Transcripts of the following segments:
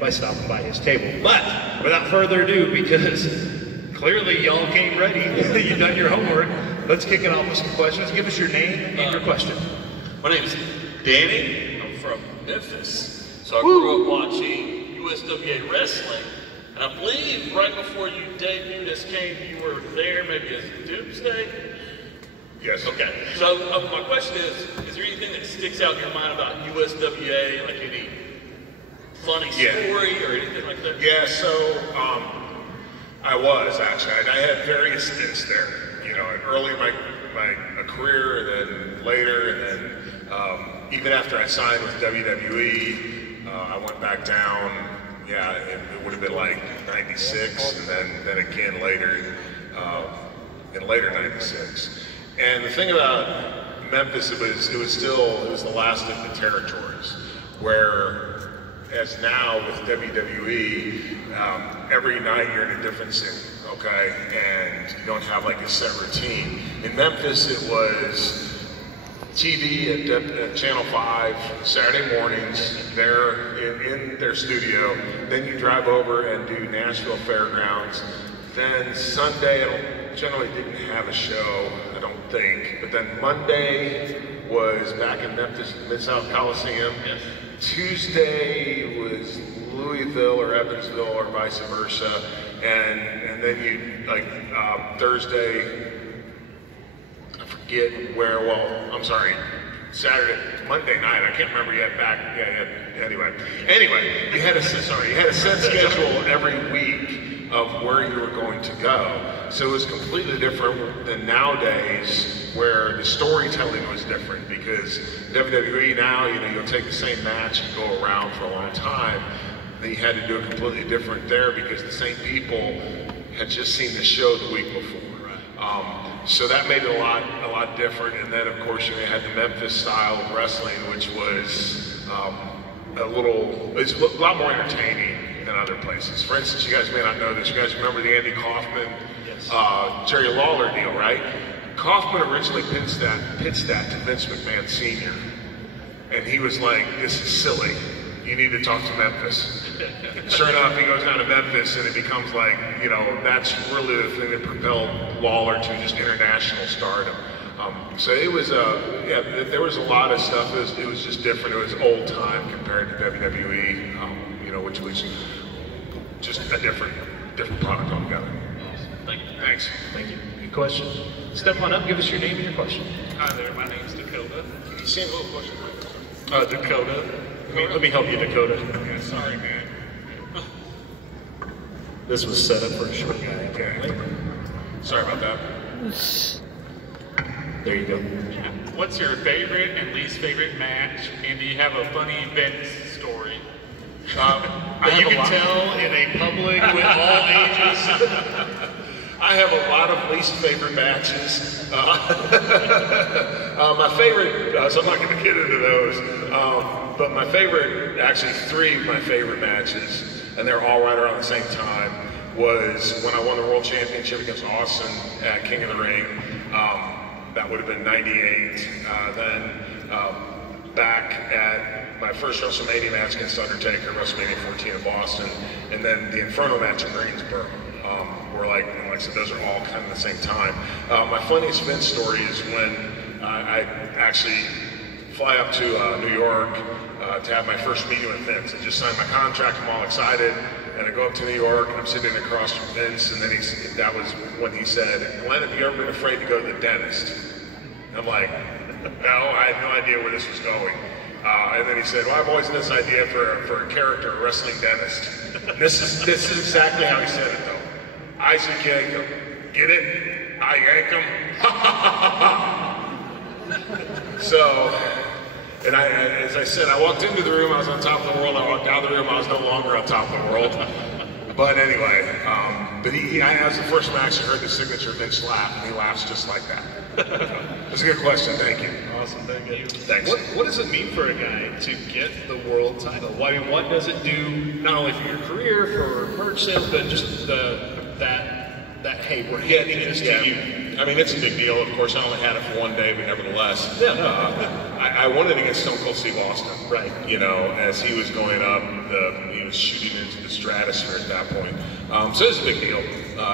by stopping by his table. But without further ado, because clearly y'all came ready, you've done your homework, let's kick it off with some questions. Give us your name and your question. My name is Danny. I'm from Memphis. So I grew up watching USWA wrestling. And I believe right before you debuted as Kane, you were there maybe as Doomsday? Yes. Okay. So my question is there anything that sticks out in your mind about USWA, like any funny story or anything like that? Yeah, so I was actually. I had various stints there, you know, early in my career, and then later, and then even after I signed with WWE, I went back down. Yeah, it would have been like '96, and then again later, in later '96. And the thing about Memphis, it was the last of the territories, where as now with WWE, every night you're in a different city, okay, and you don't have like a set routine. In Memphis, it was TV at Channel 5, Saturday mornings, there in their studio. Then you drive over and do Nashville Fairgrounds. Then Sunday, I generally didn't have a show, I don't think. But then Monday was back in Memphis, Mid-South Coliseum. Yes. Tuesday was Louisville or Evansville or vice versa. And then you, like, Thursday, get where, well, I'm sorry, Monday night, I can't remember yet, anyway, you had a set schedule every week of where you were going to go. So it was completely different than nowadays, where the storytelling was different, because WWE now, you know, you'll take the same match and go around for a long time. Then you had to do it completely different there, because the same people had just seen the show the week before. So that made it a lot different. And then, of course, you had the Memphis style of wrestling, which was it's a lot more entertaining than other places. For instance, you guys may not know this. You guys remember the Andy Kaufman, Jerry Lawler deal, right? Kaufman originally pitched that to Vince McMahon Sr. And he was like, "This is silly. You need to talk to Memphis." Sure enough, he goes down to Memphis, and it becomes like, you know, that's really the thing that propelled Lawler to just international stardom. So it was, there was a lot of stuff. It was just different. It was old time compared to WWE, you know, which was just a different product altogether. Thank you. Thanks. Thank you. Good question. Step on up, give us your name and your question. Hi there, my name's Dakota. Can you say a little question? Dakota. Let me help you, Dakota. Yeah, sorry, man. This was set up for a short guy, apparently. Sorry about that. There you go. What's your favorite and least favorite match? And do you have a funny Vince story? That you can tell in a public with all ages. I have a lot of least favorite matches. My favorite, so I'm not going to get into those, but my favorite, actually three of my favorite matches, and they're all right around the same time, was when I won the World Championship against Austin at King of the Ring. That would have been '98. Then back at my first WrestleMania match against Undertaker, WrestleMania 14 in Boston, and then the Inferno match in Greensboro. Were like I said, those are all kind of the same time. My funniest Vince story is when I actually fly up to New York to have my first meeting with Vince. I just signed my contract, I'm all excited, and I go up to New York, and I'm sitting across from Vince, and then that was when he said, "Glenn, have you ever been afraid to go to the dentist?" I'm like, no, I had no idea where this was going. And then he said, "Well, I've always had this idea for a character, a wrestling dentist." This is exactly how he said it, though. Isaac Yankum. Get it? I yank him. So, and as I said, I walked into the room, I was on top of the world. I walked out of the room, I was no longer on top of the world. But anyway, that was the first match I heard the signature Vince laugh, and he laughs just like that. That's a good question, thank you. Awesome, thank you. Thanks. What does it mean for a guy to get the world title? I mean, what does it do, not only for your career, for merch sales, but just that hey, we're handing this to you? I mean, it's a big deal. Of course, I only had it for one day, but nevertheless, Yeah. I won it against Stone Cold Steve Austin. Right. You know, as he was going up, was shooting into the stratosphere at that point. So it's a big deal,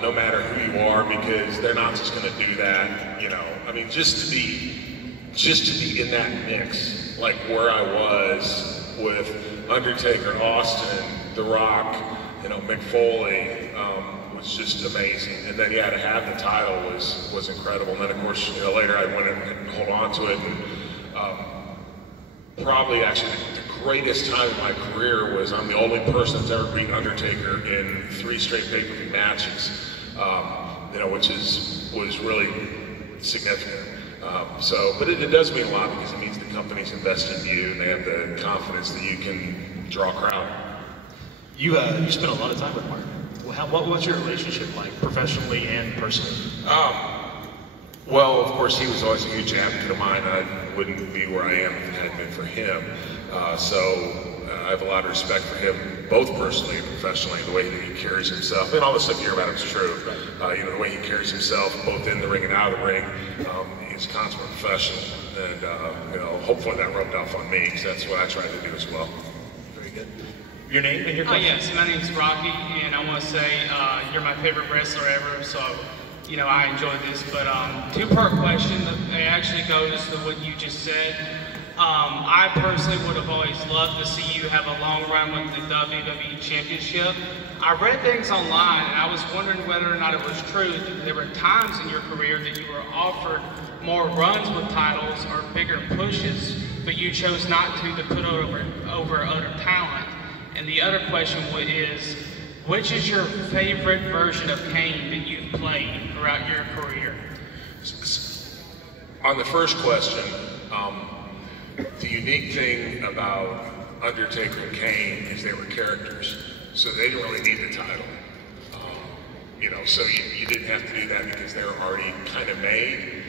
no matter who you are, because they're not just going to do that. You know, I mean, just to be in that mix, like where I was with Undertaker, Austin, The Rock, you know, Mick Foley, was just amazing. And then, yeah, to have the title was incredible. And then, of course, you know, later I went and hold on to it. And probably actually the greatest time of my career was I'm the only person that's ever beat Undertaker in 3 straight pay-per-view matches, you know, which was really significant. But it does mean a lot because it means the company's invested in you and they have the confidence that you can draw a crowd. You spent a lot of time with Mark. What was your relationship like, professionally and personally? Well, of course, he was always a huge advocate of mine. I wouldn't be where I am if it hadn't been for him. I have a lot of respect for him, both personally and professionally, the way that he carries himself. And all the stuff you hear about him is true. You know, the way he carries himself, both in the ring and out of the ring, he's a consummate professional. And, you know, hopefully that rubbed off on me, because that's what I tried to do as well. Very good. Your name and your question? Yes, my name's Rocky, and I want to say you're my favorite wrestler ever, so, you know, I enjoy this. But 2-part question that actually goes to what you just said. I personally would have always loved to see you have a long run with the WWE Championship. I read things online, and I was wondering whether or not it was true that there were times in your career that you were offered more runs with titles or bigger pushes, but you chose not to put over other talent. And the other question is, which is your favorite version of Kane that you've played throughout your career? On the first question, the unique thing about Undertaker and Kane is they were characters, so they didn't really need the title. You know, so you didn't have to do that because they were already kind of made.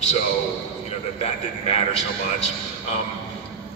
So, you know, that didn't matter so much.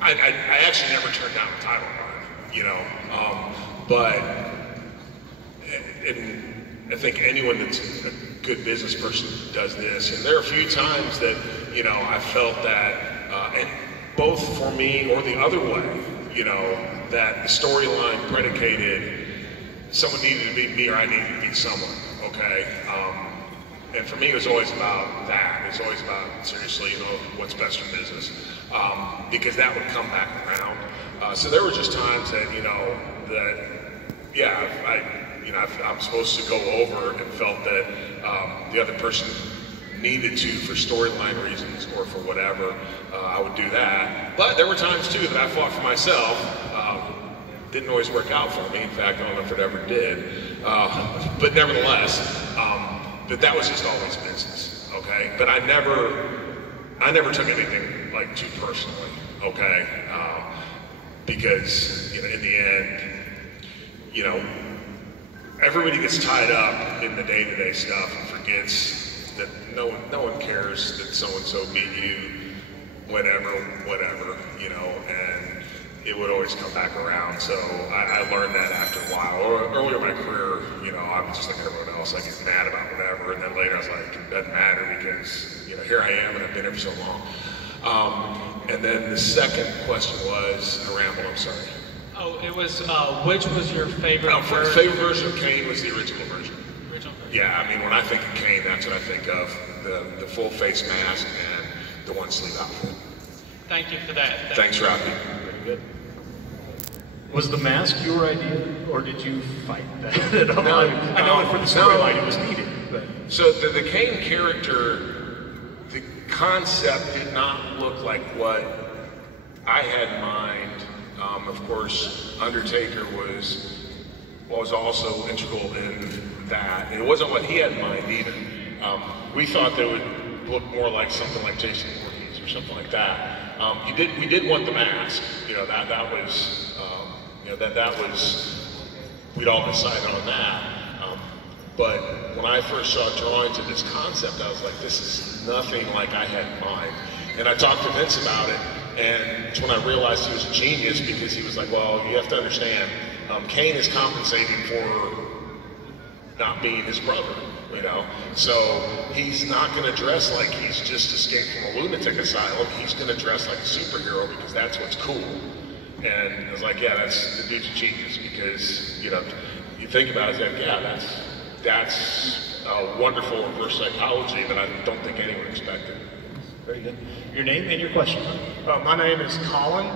I actually never turned down the title run, you know, but I think anyone that's a good business person does this, and there are a few times that, you know, I felt that, and both for me or the other way, you know, that the storyline predicated someone needed to beat me or I needed to beat someone, okay? And for me, it was always about that. It's always about, seriously, you know, what's best for business, because that would come back around. So there were just times that, you know, that, yeah, I'm supposed to go over and felt that the other person needed to for storyline reasons or for whatever, I would do that. But there were times too that I fought for myself. Didn't always work out for me. In fact, I don't know if it ever did. But nevertheless, that was just always business, okay? But I never took anything like too personally, okay? Because, you know, in the end, you know, everybody gets tied up in the day-to-day stuff and forgets that no one cares that so-and-so beat you, whatever, you know, and it would always come back around. So I learned that after a while. Earlier in my career, you know, I was just like everyone else. I get mad about whatever, and then later I was like, it doesn't matter because, you know, here I am and I've been here for so long. And then the second question was, I rambled, I'm sorry. Oh, it was, which was your favorite version? The favorite version of Kane was the original version. Original version. Yeah, I mean, when I think of Kane, that's what I think of, the full face mask and the one sleeve outfit. Thank you for that. Thanks, Rocky. Very good. Was the mask your idea, or did you fight that? I know for the storyline it was needed. But. So the Kane character, the concept did not look like what I had in mind. Of course, Undertaker was also integral in that. And it wasn't what he had in mind either. We thought they would look more like something like Jason Voorhees or something like that. We did want the mask. You know, that was, you know, that was, we'd all decided on that. But when I first saw drawings of this concept, I was like, this is nothing like I had in mind. And I talked to Vince about it, and it's when I realized he was a genius, because he was like, well, you have to understand, Kane is compensating for not being his brother, you know? So he's not going to dress like he's just escaped from a lunatic asylum. He's going to dress like a superhero because that's what's cool. And I was like, yeah, the dude's a genius, because, you know, you think about it, it's like, yeah, that's a wonderful reverse psychology that I don't think anyone expected. Very good. Your name and your question. My name is Colin.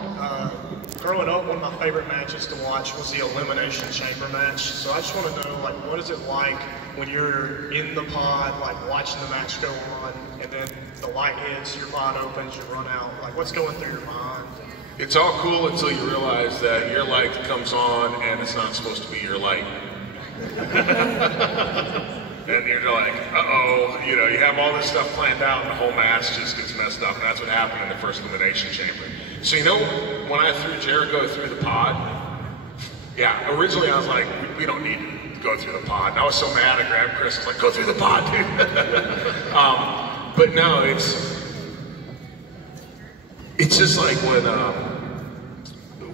Growing up, one of my favorite matches to watch was the Elimination Chamber match. So I just want to know, like, what is it like when you're in the pod, like watching the match go on, and then the light hits, your pod opens, you run out. Like, what's going through your mind? It's all cool until you realize that your light comes on and it's not supposed to be your light. And you're like, uh-oh, you know, you have all this stuff planned out and the whole match just gets messed up. And that's what happened in the first Elimination Chamber. So, you know, when I threw Jericho through the pod, yeah, originally I was like, we don't need to go through the pod. And I was so mad, I grabbed Chris, I was like, go through the pod, dude. But no, it's just like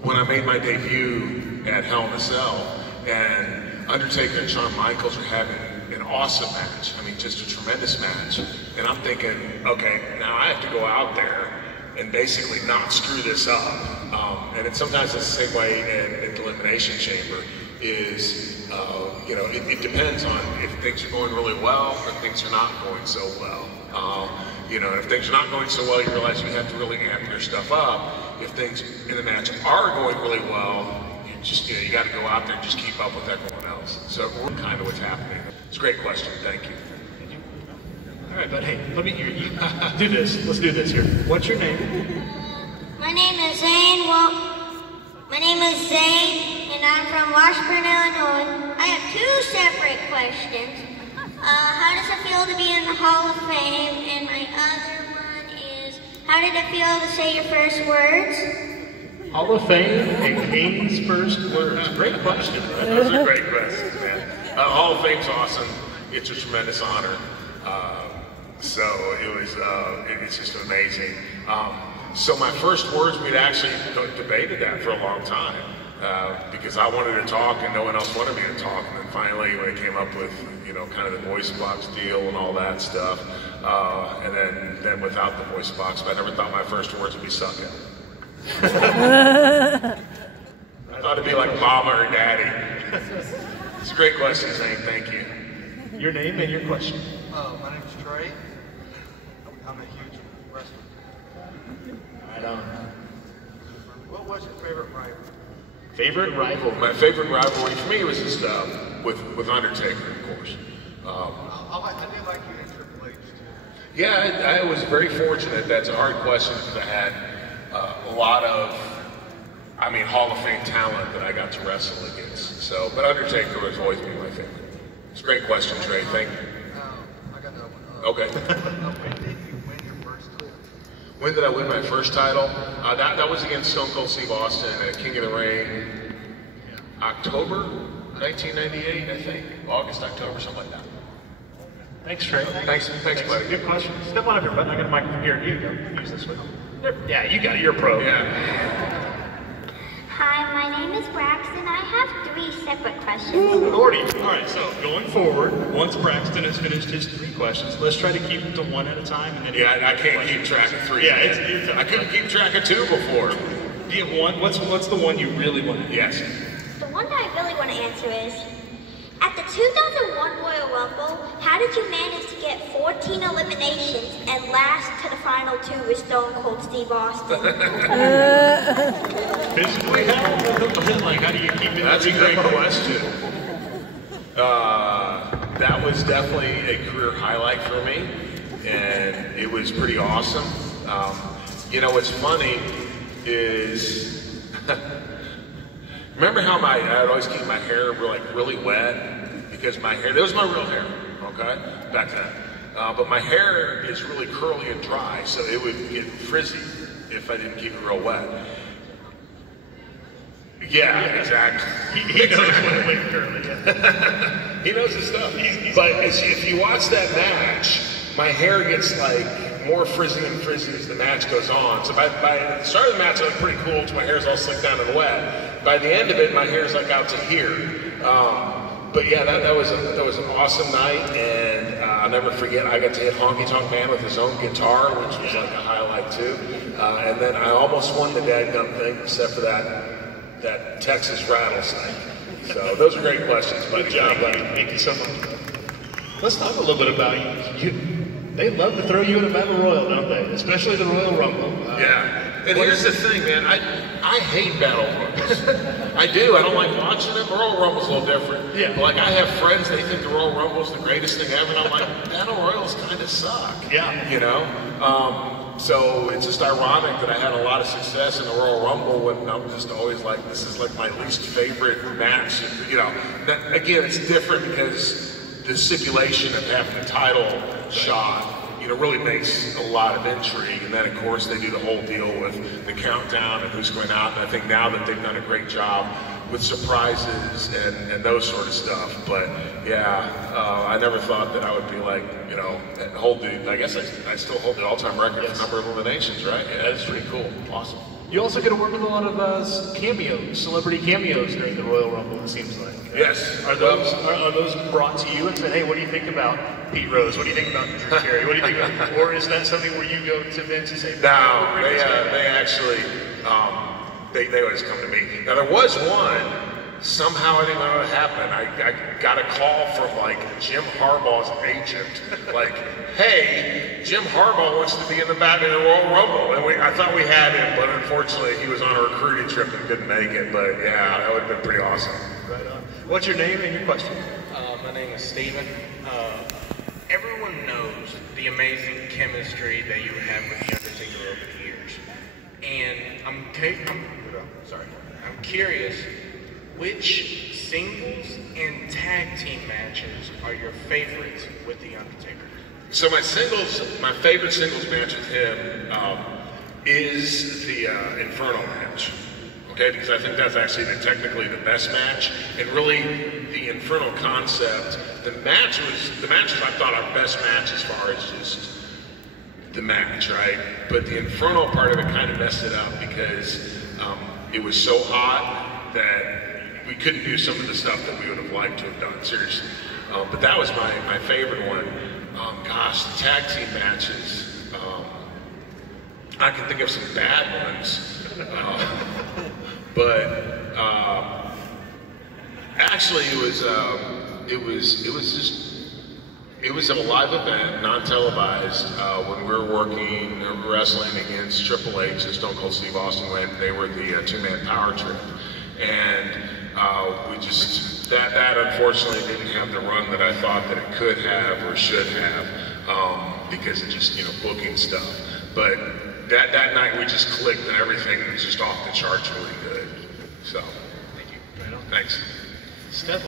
when I made my debut at Hell in a Cell, and Undertaker and Shawn Michaels are having an awesome match. I mean, just a tremendous match. And I'm thinking, okay, now I have to go out there and basically not screw this up. And sometimes it's the same way in the Elimination Chamber is, you know, it depends on if things are going really well or things are not going so well. You know, if things are not going so well, you realize you have to really amp your stuff up. If things in the match are going really well, you got to go out there and just keep up with everyone else. So we're kind of what's happening. It's a great question. Thank you. All right, but hey, let me hear you. Do this. Let's do this here. What's your name? My name is Zane. My name is Zane, and I'm from Washburn, Illinois. I have two separate questions. How does it feel to be in the Hall of Fame? And my other one is, how did it feel to say your first words? Hall of Fame and Kane's first words. Great question, right? Those are great questions, man. Hall of Fame's awesome. It's a tremendous honor. So it's just amazing. So my first words, we'd actually debated that for a long time because I wanted to talk and no one else wanted me to talk. And then finally, when I came up with, you know, kind of the voice box deal and all that stuff, and then without the voice box, but I never thought my first words would be suck it. I thought it'd be like mama or daddy. It's a great question, Zane. Thank you. Your name and your question. My name is Trey. I'm a huge wrestler. Right on. What was your favorite rival? Favorite rival? My favorite rivalry for me was just with Undertaker, of course. I do like you in Triple H too. Yeah, I was very fortunate. That's a hard question because I had a lot of, Hall of Fame talent that I got to wrestle against. So, but Undertaker has always been my favorite. It's a great question, Trey. Thank you. I got another one. Okay. When did you win your first title? When did I win my first title? That was against Stone Cold Steve Austin at King of the Ring, October 1998, I think. August, October, something like that. Thanks, Trey. Thanks, buddy. Good question. Step on up here, bud. I got a microphone here. You go. Use this one. Yeah, you got it. You're a pro. Yeah. Hi, my name is Braxton. I have 3 separate questions. Lordy. All right, so going forward, once Braxton has finished his 3 questions, let's try to keep it to 1 at a time. And then I can't keep track of 3. Yeah, it's I couldn't keep track of 2 before. Do you have 1? What's the one you really want to Yes. The one that I really want to answer is, at the 2001 Royal Rumble, how did you manage to get 14 eliminations and last to the final 2 with Stone Cold Steve Austin? physically help? Like, how do you keep it? That's a great question. That was definitely a career highlight for me, and it was pretty awesome. You know, what's funny is, remember how I'd always keep my hair really wet because my hair, that was my real hair, okay, back then. But my hair is really curly and dry, so it would get frizzy if I didn't keep it real wet. Yeah, exactly. He knows when it went curly. Yeah. He knows his stuff. But if you watch that match, my hair gets like more frizzy and frizzy as the match goes on. So by the start of the match, I look pretty cool because my hair's all slicked down and wet. By the end of it, my hair's like out to here. But yeah, that was an awesome night, and I'll never forget, I got to hit Honky Tonk Man with his own guitar, which was like a highlight too. And then I almost won the dadgum thing, except for that Texas rattlesnake. So those are great questions, buddy. Good job, buddy. Thank you so much. Let's talk a little bit about you. They love to throw you in a battle royal, don't they? Especially the Royal Rumble. Yeah. And here's the thing, man. I hate battle royals. I do. I don't like watching them. The Royal Rumble's a little different. Yeah. But like, I have friends, they think the Royal Rumble's the greatest thing ever. And I'm like, battle royals kind of suck. Yeah. You know? So it's just ironic that I had a lot of success in the Royal Rumble when I'm just always like, this is like my least favorite match. You know, that, again, it's different because the stipulation of having the title shot, you know, really makes a lot of intrigue. And then, of course, they do the whole deal with the countdown and who's going out. And I think now that they've done a great job with surprises and those sort of stuff. But yeah, I never thought that I would be like, you know, I guess I still hold the all-time record for number of eliminations, right? Yeah, that's pretty cool. Awesome. You also get to work with a lot of cameos, celebrity cameos during the Royal Rumble, it seems like. Yes. Are those brought to you and said, hey, what do you think about Pete Rose? What do you think about Drew Carey? What do you think about, or is that something where you go to Vince and say, no, they actually, they always come to me. Now there was one, somehow I didn't know what happened. I got a call from like Jim Harbaugh's agent, like, hey, Jim Harbaugh wants to be in the Royal Rumble. And I thought we had him, but unfortunately he was on a recruiting trip and couldn't make it. But yeah, that would have been pretty awesome. Right on. What's your name and your question? My name is Steven. Everyone knows the amazing chemistry that you have with the Undertaker over the years. And I'm curious, which singles and tag team matches are your favorites with the Undertaker? So my favorite singles match with him is the Inferno match. Okay, because I think that's actually technically the best match, and really the Inferno concept. The matches I thought our best match as far as just the match, right? But the Inferno part of it kind of messed it up because it was so hot that we couldn't do some of the stuff that we would have liked to have done, seriously. But that was my favorite one. Gosh, the tag team matches. I can think of some bad ones. But actually, it was a live event, non-televised, when we were wrestling against Triple H and Stone Cold Steve Austin when they were the two-man power trip, and that unfortunately didn't have the run that I thought that it could have or should have, because of just, you know, booking stuff. But that night we just clicked and everything was just off the charts really good. So, thank you. Thanks. Steph.